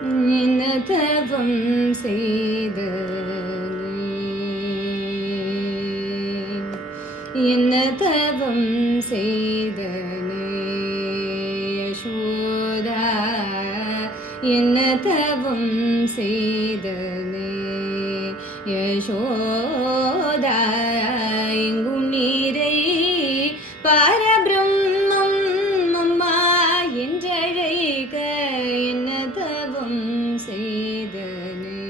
என்ன தவம் செய்தனே, என்ன தவம் செய்தனே யசோதா, என்ன தவம் செய்தனே யசோதா, எங்கும் நீரை பரபிரம்மம் அம்மா என்றழைக்க என்ன தவம் செய்தனே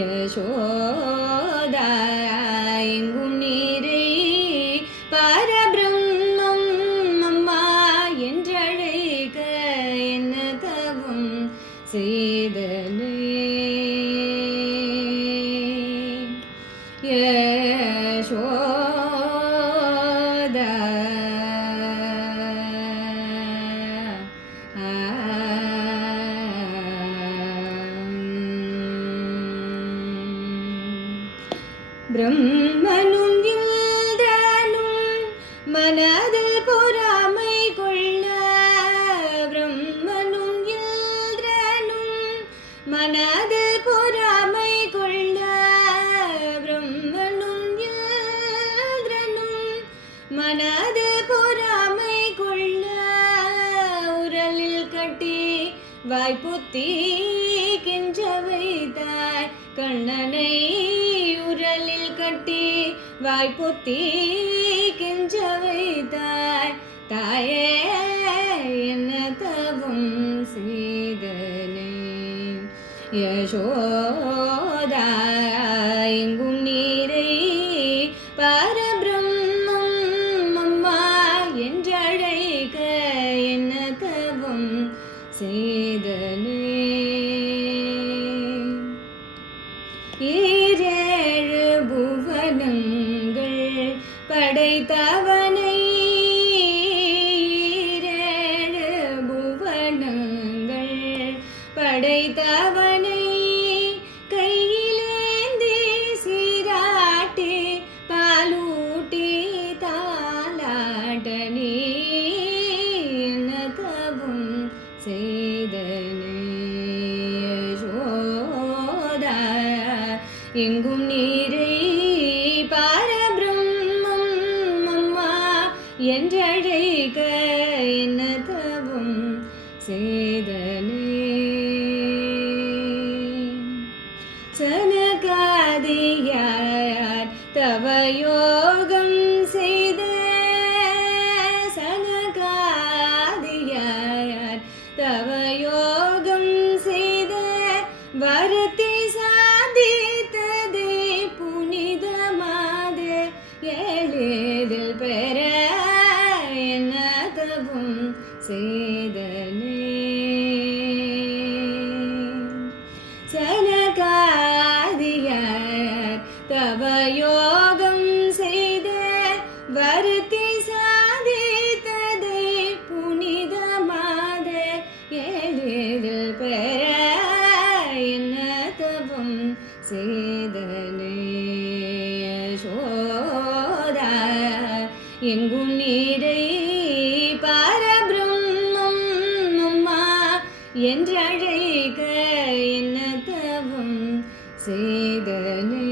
யசோதா, எங்கும் நீரை பரபிரம்மம் அம்மா என்றழைக்க என்ன தவம் செய்தனே யசோதா. பிரம்மனும் இந்திரனும் மனதில் பொறாமை கொள்ள, பிரம்மனும் இந்திரனும் மனதில் பொறாமை கொள்ள, பிரம்மனும் இந்திரனும் மனதில் பொறாமை கொள்ள, உரலில் கட்டி வாய்ப்புத்தி கெஞ்ச வைத்தாய் கண்ணனை, உரலில் கட்டி வாய்ப்புத்தி கெஞ்ச வைத்தாய் தாயே, என்ன தவம் செய்தனே யசோதா, எங்கும் நீரை பரபிரம்மம் அம்மா என்றழைக்க என்ன தவம் செய்தனே. ஈரேழு புவனங்கள் படைத்தவனை, ஈரேழு புவனங்கள் படைத்தவனை கையிலேந்தி சீராட்டி பாலூட்டி தாலாட்ட நீ என்ன தவம் செய்தனே யசோதா, எங்கும் நீரை பரபிரம்மம் அம்மா என்றழைக்க என்ன தவம் செய்தனே. சனகாதியார் தவயோகம் செய்த, சனகாதியார் தவயோகம் செய்த வரத்தை சாதித்ததே புனிதமாத எளிதில் பெற என்ன தவம் செய்தனே. சனகாதியார் தவயோகம் செய்த வரத்தை சாதித்ததே புனிதமாத எளிதில் பெற என்ன தவம் செய்தனே யசோதா, எங்கும் நீரை பரபிரம்மம் அம்மா என்றழைக்க என்ன தவம் செய்தனே.